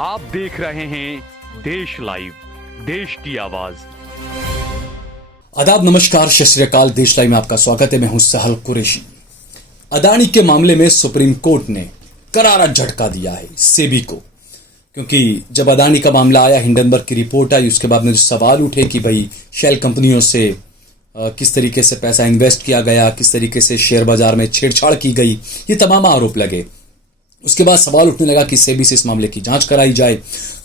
आप देख रहे हैं देश लाइव, देश की आवाज। आदाब, नमस्कार, सत श्री अकाल। देश लाइव में आपका स्वागत है। मैं हूं सहल कुरैशी। अदानी के मामले में सुप्रीम कोर्ट ने करारा झटका दिया है सेबी को, क्योंकि जब अदानी का मामला आया, हिंडनबर्ग की रिपोर्ट आई, उसके बाद में जो सवाल उठे कि भाई शेल कंपनियों से किस तरीके से पैसा इन्वेस्ट किया गया, किस तरीके से शेयर बाजार में छेड़छाड़ की गई, ये तमाम आरोप लगे। उसके बाद सवाल उठने लगा कि सेबी से इस मामले की जांच कराई जाए।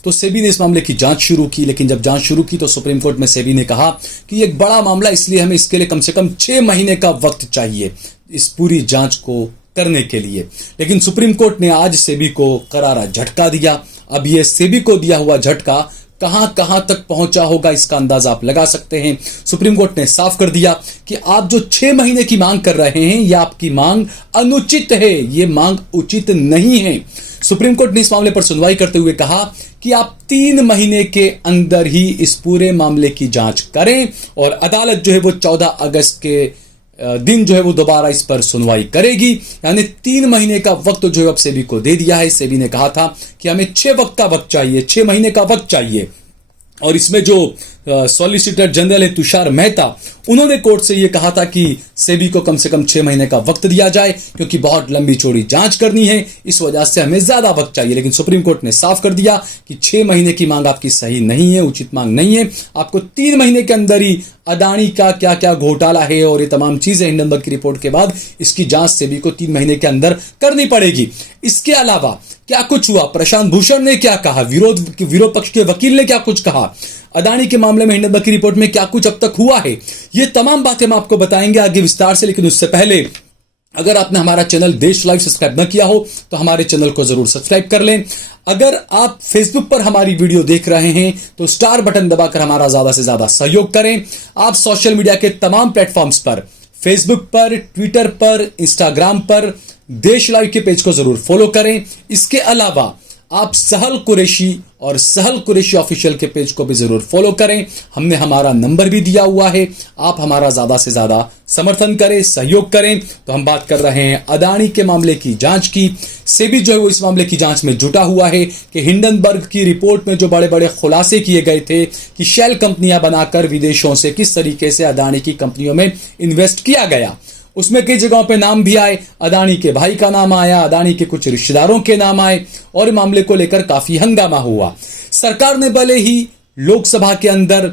तो सेबी ने इस मामले की जांच शुरू की, लेकिन जब जांच शुरू की तो सुप्रीम कोर्ट में सेबी ने कहा कि एक बड़ा मामला, इसलिए हमें इसके लिए कम से कम 6 महीने का वक्त चाहिए इस पूरी जांच को करने के लिए। लेकिन सुप्रीम कोर्ट ने आज सेबी को करारा झटका दिया। अब ये सेबी को दिया हुआ झटका कहां तक पहुंचा होगा, इसका अंदाजा आप लगा सकते हैं। सुप्रीम कोर्ट ने साफ कर दिया कि आप जो 6 महीने की मांग कर रहे हैं, यह आपकी मांग अनुचित है, यह मांग उचित नहीं है। सुप्रीम कोर्ट ने इस मामले पर सुनवाई करते हुए कहा कि आप 3 महीने के अंदर ही इस पूरे मामले की जांच करें, और अदालत जो है वो 14 अगस्त के दिन जो है वो दोबारा इस पर सुनवाई करेगी। यानी 3 महीने का वक्त जो है अब सेबी को दे दिया है। सेबी ने कहा था कि हमें 6 महीने का वक्त चाहिए। और इसमें जो सॉलिसिटर जनरल है तुषार मेहता, उन्होंने कोर्ट से यह कहा था कि सेबी को कम से कम 6 महीने का वक्त दिया जाए, क्योंकि बहुत लंबी चौड़ी जांच करनी है, इस वजह से हमें ज्यादा वक्त चाहिए। लेकिन सुप्रीम कोर्ट ने साफ कर दिया कि 6 महीने की मांग आपकी सही नहीं है, उचित मांग नहीं है। आपको 3 महीने के अंदर ही अदानी का क्या क्या घोटाला है और ये तमाम चीजें हिंडनबर्ग की रिपोर्ट के बाद इसकी जांच सेबी को 3 महीने के अंदर करनी पड़ेगी। इसके अलावा क्या कुछ हुआ, प्रशांत भूषण ने क्या कहा, विरोध पक्ष के वकील ने क्या कुछ कहा, अदानी के मामले में हिंडनबर्ग की रिपोर्ट में क्या कुछ अब तक हुआ है, ये तमाम बातें हम आपको बताएंगे आगे विस्तार से। लेकिन उससे पहले अगर आपने हमारा चैनल देश लाइव सब्सक्राइब न किया हो तो हमारे चैनल को जरूर सब्सक्राइब कर लें। अगर आप फेसबुक पर हमारी वीडियो देख रहे हैं तो स्टार बटन दबाकर हमारा ज्यादा से ज्यादा सहयोग करें। आप सोशल मीडिया के तमाम प्लेटफॉर्म्स पर, फेसबुक पर, ट्विटर पर, इंस्टाग्राम पर देश लाइव के पेज को जरूर फॉलो करें। इसके अलावा आप सहल कुरैशी और सहल कुरैशी ऑफिशियल के पेज को भी जरूर फॉलो करें। हमने हमारा नंबर भी दिया हुआ है, आप हमारा ज्यादा से ज्यादा समर्थन करें, सहयोग करें। तो हम बात कर रहे हैं अदानी के मामले की जांच की। सेबी जो है वो इस मामले की जांच में जुटा हुआ है कि हिंडनबर्ग की रिपोर्ट में जो बड़े बड़े खुलासे किए गए थे कि शेल कंपनियां बनाकर विदेशों से किस तरीके से अदानी की कंपनियों में इन्वेस्ट किया गया, उसमें कई जगहों पे नाम भी आए, अदानी के भाई का नाम आया, अदानी के कुछ रिश्तेदारों के नाम आए, और मामले को लेकर काफी हंगामा हुआ। सरकार ने भले ही लोकसभा के अंदर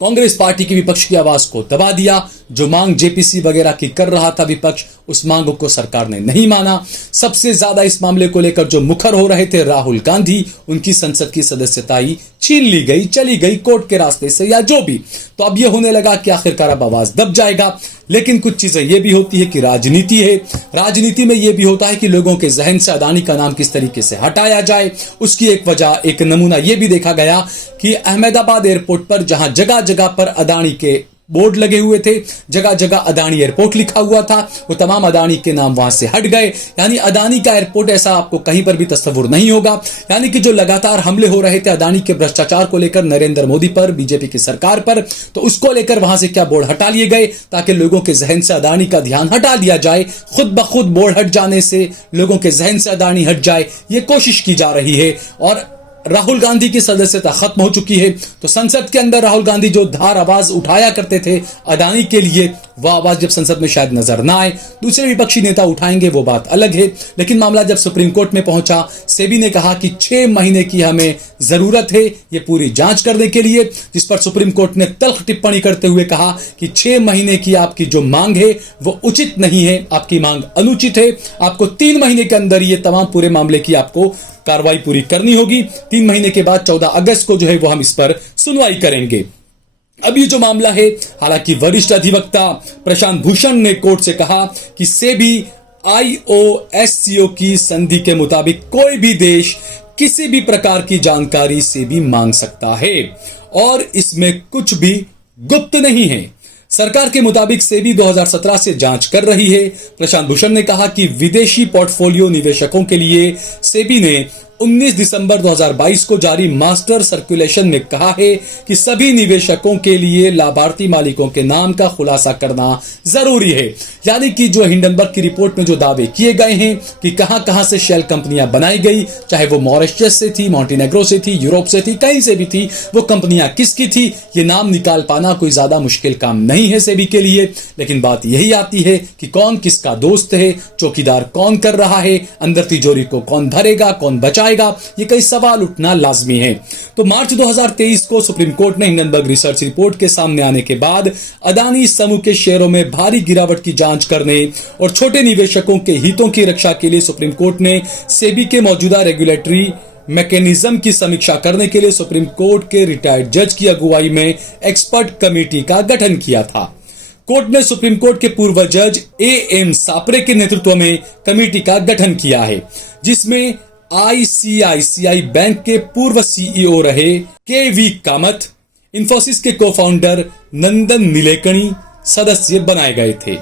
कांग्रेस पार्टी की विपक्ष की आवाज को दबा दिया, जो मांग जेपीसी वगैरह की कर रहा था विपक्ष, उस मांगों को सरकार ने नहीं माना। सबसे ज्यादा इस मामले को लेकर जो मुखर हो रहे थे राहुल गांधी, उनकी संसद की सदस्यता ही छीन ली गई, चली गई कोर्ट के रास्ते से या जो भी। तो अब यह होने लगा कि आखिरकार अब आवाज दब जाएगा। लेकिन कुछ चीजें यह भी होती है कि राजनीति है, राजनीति में यह भी होता है कि लोगों के जहन से अदानी का नाम किस तरीके से हटाया जाए। उसकी एक वजह, एक नमूना यह भी देखा गया कि अहमदाबाद एयरपोर्ट पर जहां जगह जगह पर अदानी के बोर्ड लगे हुए थे, जगह जगह अदानी एयरपोर्ट लिखा हुआ था, वो तमाम अदानी के नाम वहां से हट गए। यानी अदानी का एयरपोर्ट ऐसा आपको कहीं पर भी तस्वुर नहीं होगा। यानी कि जो लगातार हमले हो रहे थे अदानी के भ्रष्टाचार को लेकर नरेंद्र मोदी पर, बीजेपी की सरकार पर, तो उसको लेकर वहां से क्या बोर्ड हटा लिए गए ताकि लोगों के जहन से अदानी का ध्यान हटा दिया जाए। खुद ब खुद बोर्ड हट जाने से लोगों के जहन से अदानी हट जाए, ये कोशिश की जा रही है। और राहुल गांधी की सदस्यता खत्म हो चुकी है, तो संसद के अंदर राहुल गांधी जो धार आवाज उठाया करते थे अदानी के लिए, वह आवाज जब संसद में शायद नजर ना आए। दूसरे विपक्षी नेता उठाएंगे, वो बात अलग है। लेकिन मामला जब सुप्रीम कोर्ट में पहुंचा, सेबी ने कहा कि 6 महीने की हमें जरूरत है ये पूरी जांच करने के लिए, जिस पर सुप्रीम कोर्ट ने तल्ख टिप्पणी करते हुए कहा कि 6 महीने की आपकी जो मांग है वो उचित नहीं है, आपकी मांग अनुचित है। आपको 3 महीने के अंदर ये तमाम पूरे मामले की आपको कार्रवाई पूरी करनी होगी। 3 महीने के बाद 14 अगस्त को जो है वो हम इस पर सुनवाई करेंगे। अब ये जो मामला है, हालांकि वरिष्ठ अधिवक्ता प्रशांत भूषण ने कोर्ट से कहा कि सेबी IOSCO की संधि के मुताबिक कोई भी देश किसी भी प्रकार की जानकारी सेबी मांग सकता है और इसमें कुछ भी गुप्त नहीं है। सरकार के मुताबिक सेबी 2017 से जांच कर रही है। प्रशांत भूषण ने कहा कि विदेशी पोर्टफोलियो निवेशकों के लिए सेबी ने 19 दिसंबर 2022 को जारी मास्टर सर्कुलेशन में कहा है कि सभी निवेशकों के लिए लाभार्थी मालिकों के नाम का खुलासा करना जरूरी है। यानी कि जो हिंडनबर्ग की रिपोर्ट में जो दावे किए गए हैं कि कहां से शेल कंपनियां बनाई गई, चाहे वो मॉरिशस से थी, मॉन्टेनेग्रो से थी, यूरोप से थी, कहीं से भी थी, वो कंपनियां किसकी थी, ये नाम निकाल पाना कोई ज्यादा मुश्किल काम नहीं है सेबी के लिए। लेकिन बात यही आती है कि कौन किसका दोस्त है, चौकीदार कौन कर रहा है, अंदर तिजोरी को कौन भरेगा, कौन बचाएगा, ये कई सवाल उठना लाजमी है। तो मार्च 2023 को सुप्रीम कोर्ट ने हिंडनबर्ग रिसर्च रिपोर्ट के सामने आने के बाद अदानी समूह के शेयरों में भारी गिरावट की जांच करने और छोटे निवेशकों के हितों की रक्षा के लिए सुप्रीम कोर्ट ने सेबी के मौजूदा रेगुलेटरी मैकेनिज्म की समीक्षा करने के लिए सुप्रीम कोर्ट के रिटायर्ड जज की अगुवाई में एक्सपर्ट कमेटी का गठन किया था। कोर्ट ने सुप्रीम कोर्ट के पूर्व जज एएम सापरे के नेतृत्व में कमेटी का गठन किया है, जिसमें आईसीआईसीआई बैंक के पूर्व सीईओ रहे केवी कामत, इंफोसिस के को फाउंडर नंदन नीलेकणी सदस्य बनाए गए थे।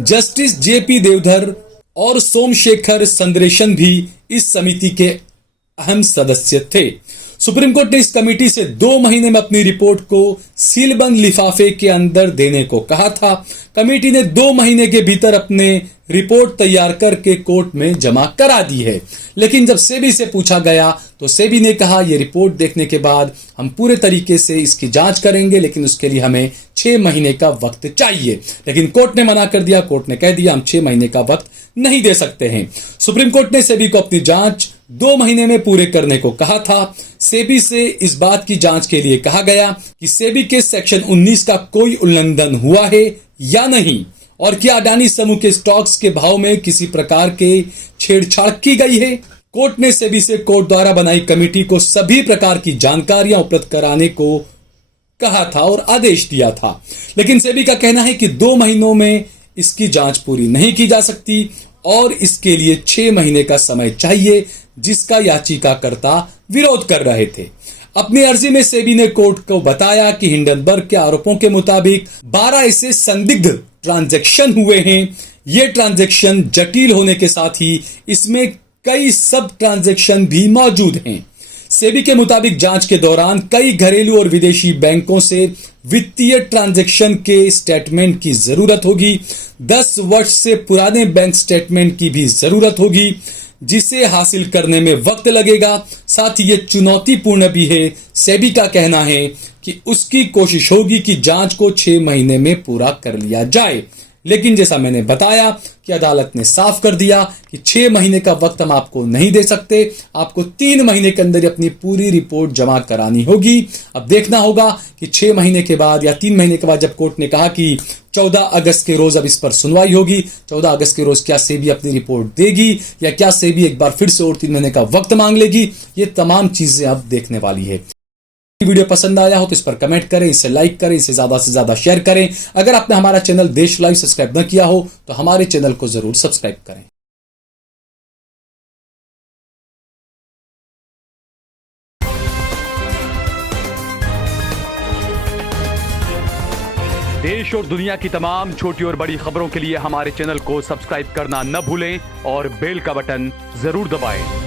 जस्टिस जेपी देवधर और सोमशेखर संद्रेशन भी इस समिति के अहम सदस्य थे। सुप्रीम कोर्ट ने इस कमेटी से 2 महीने में अपनी रिपोर्ट को सीलबंद लिफाफे के अंदर देने को कहा था। कमेटी ने 2 महीने के भीतर अपने रिपोर्ट तैयार करके कोर्ट में जमा करा दी है। लेकिन जब सेबी से पूछा गया तो सेबी ने कहा ये रिपोर्ट देखने के बाद हम पूरे तरीके से इसकी जांच करेंगे, लेकिन उसके लिए हमें 6 महीने का वक्त चाहिए। लेकिन कोर्ट ने मना कर दिया। कोर्ट ने कह दिया हम 6 महीने का वक्त नहीं दे सकते हैं। सुप्रीम कोर्ट ने सेबी को अपनी जांच 2 महीने में पूरे करने को कहा था। सेबी से इस बात की जांच के लिए कहा गया कि सेबी के सेक्शन 19 का कोई उल्लंघन हुआ है या नहीं, और क्या अडानी समूह के स्टॉक्स के भाव में किसी प्रकार के छेड़छाड़ की गई है। कोर्ट ने सेबी से कोर्ट द्वारा बनाई कमेटी को सभी प्रकार की जानकारियां उपलब्ध कराने को कहा था और आदेश दिया था। लेकिन सेबी का कहना है कि 2 महीनों में इसकी जांच पूरी नहीं की जा सकती और इसके लिए 6 महीने का समय चाहिए, जिसका याचिकाकर्ता विरोध कर रहे थे। अपनी अर्जी में सेबी ने कोर्ट को बताया कि हिंडनबर्ग के आरोपों के मुताबिक 12 ऐसे संदिग्ध ट्रांजैक्शन हुए हैं। ये ट्रांजैक्शन जटिल होने के साथ ही इसमें कई सब ट्रांजैक्शन भी मौजूद हैं। सेबी के मुताबिक जांच के दौरान कई घरेलू और विदेशी बैंकों से वित्तीय ट्रांजैक्शन के स्टेटमेंट की जरूरत होगी। 10 वर्ष से पुराने बैंक स्टेटमेंट की भी जरूरत होगी, जिसे हासिल करने में वक्त लगेगा। साथ ही ये चुनौतीपूर्ण भी है। सेबी का कहना है कि उसकी कोशिश होगी कि जांच को 6 महीने में पूरा कर लिया जाए। लेकिन जैसा मैंने बताया कि अदालत ने साफ कर दिया कि 6 महीने का वक्त हम आपको नहीं दे सकते, आपको 3 महीने के अंदर अपनी पूरी रिपोर्ट जमा करानी होगी। अब देखना होगा कि 6 महीने के बाद या 3 महीने के बाद, जब कोर्ट ने कहा कि 14 अगस्त के रोज अब इस पर सुनवाई होगी, 14 अगस्त के रोज क्या सेबी अपनी रिपोर्ट देगी या क्या सेबी एक बार फिर से और 3 महीने का वक्त मांग लेगी, ये तमाम चीजें अब देखने वाली है। वीडियो पसंद आया हो तो इस पर कमेंट करें, इसे लाइक करें, इसे ज्यादा से ज्यादा शेयर करें। अगर आपने हमारा चैनल देश लाइव सब्सक्राइब न किया हो तो हमारे चैनल को जरूर सब्सक्राइब करें। देश और दुनिया की तमाम छोटी और बड़ी खबरों के लिए हमारे चैनल को सब्सक्राइब करना न भूलें और बेल का बटन जरूर दबाएं।